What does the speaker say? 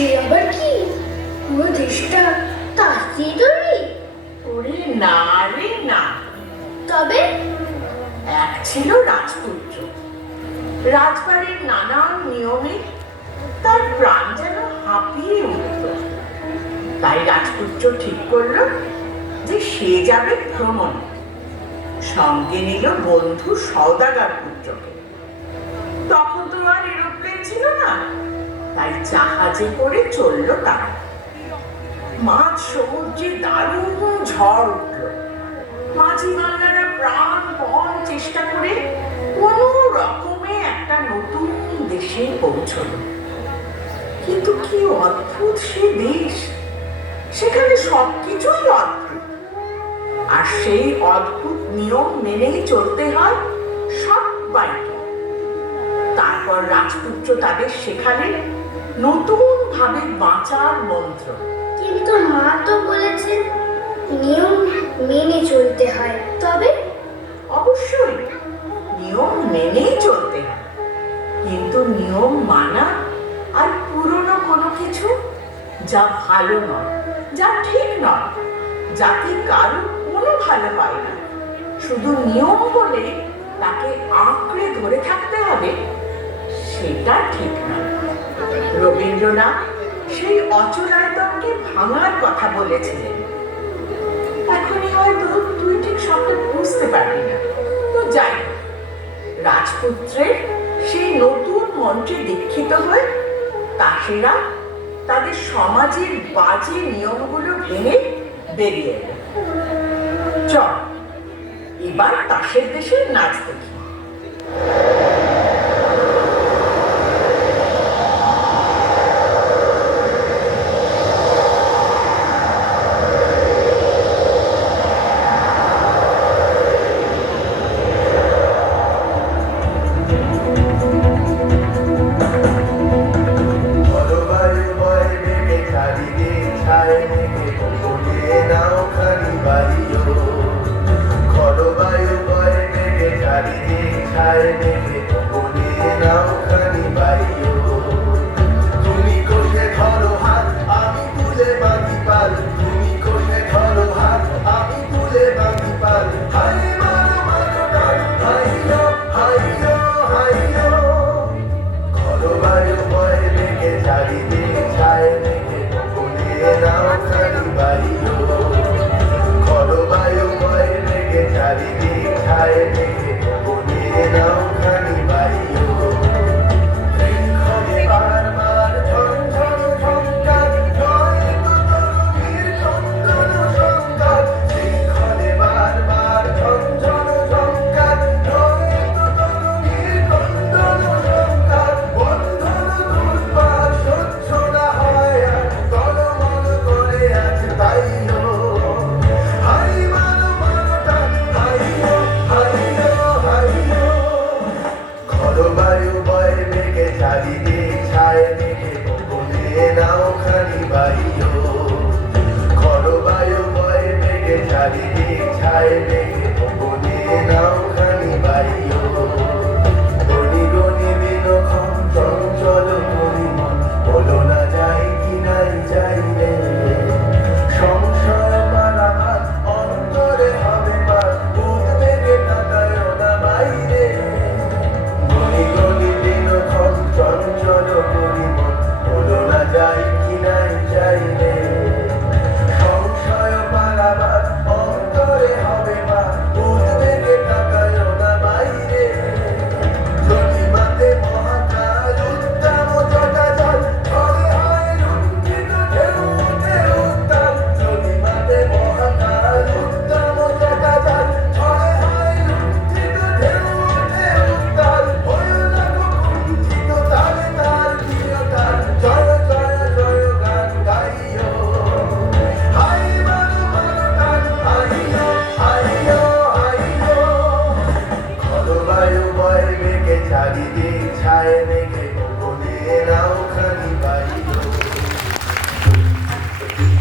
সে আবার কি? পুরো দেশটা তাস দিয়ে তৈরি? ওরে না রে না। তবে এক ছিল রাজপুত্র। রাজবাড়ির নানান নিয়মে তার প্রাণ যেন হাঁপিয়ে উঠত। তাই রাজপুত্র ঠিক করলো যে সে যাবে ভ্রমণ। সঙ্গে নিল বন্ধু সওদাগর পুত্রকে। তখন তো আর এরোপ্লেন ছিল না, তাই জাহাজে করে চললো তারা। মাঝ সমুদ্রে দারুণ ঝড় উঠল। মাঝি মাল্লারা প্রাণপণ চেষ্টা করে কোনো রকমে একটা নতুন দেশে পৌঁছল। কিন্তু কি অদ্ভুত সে দেশ! সেখানে সবকিছুই অদ্ভুত, আর সেই অদ্ভুত নিয়ম মেনেই চলতে হয় সবাইকে। তারপর রাজপুত্র তাদের সেখানে নতুন ভাবে বাঁচার মন্ত্র। কিন্তু মা তো বলেছেন নিয়ম মেনে চলতে হয়। তবে অবশ্যই নিয়ম মেনেই চলতে হয়, কিন্তু নিয়ম মানা আর পুরনো কোনো কিছু যা ভালো নয়, যা ঠিক নয়, যাতে কারো কোনো ভালো হয় না, শুধু নিয়ম বলে তাকে আঁকড়ে ধরে থাকতে হবে, সেটা ঠিক নয়। রবীন্দ্রনাথ সেই অচলায়তনকে ভাঙার কথা বলেছিলেন। এখনই হয়তো তুই ঠিক সবটা বুঝতে পারবি না, তো যাই হোক, রাজপুত্রের সেই নতুন মন্ত্রে দীক্ষিত হয়ে দাসেরা তাদের সমাজের বাজে নিয়মগুলো ভেঙে বেরিয়ে এলো। চল এবার তাসের দেশের নাচ দেখি। চারিদিক ছায় মেঘে বনে নাও খানি বাড়ি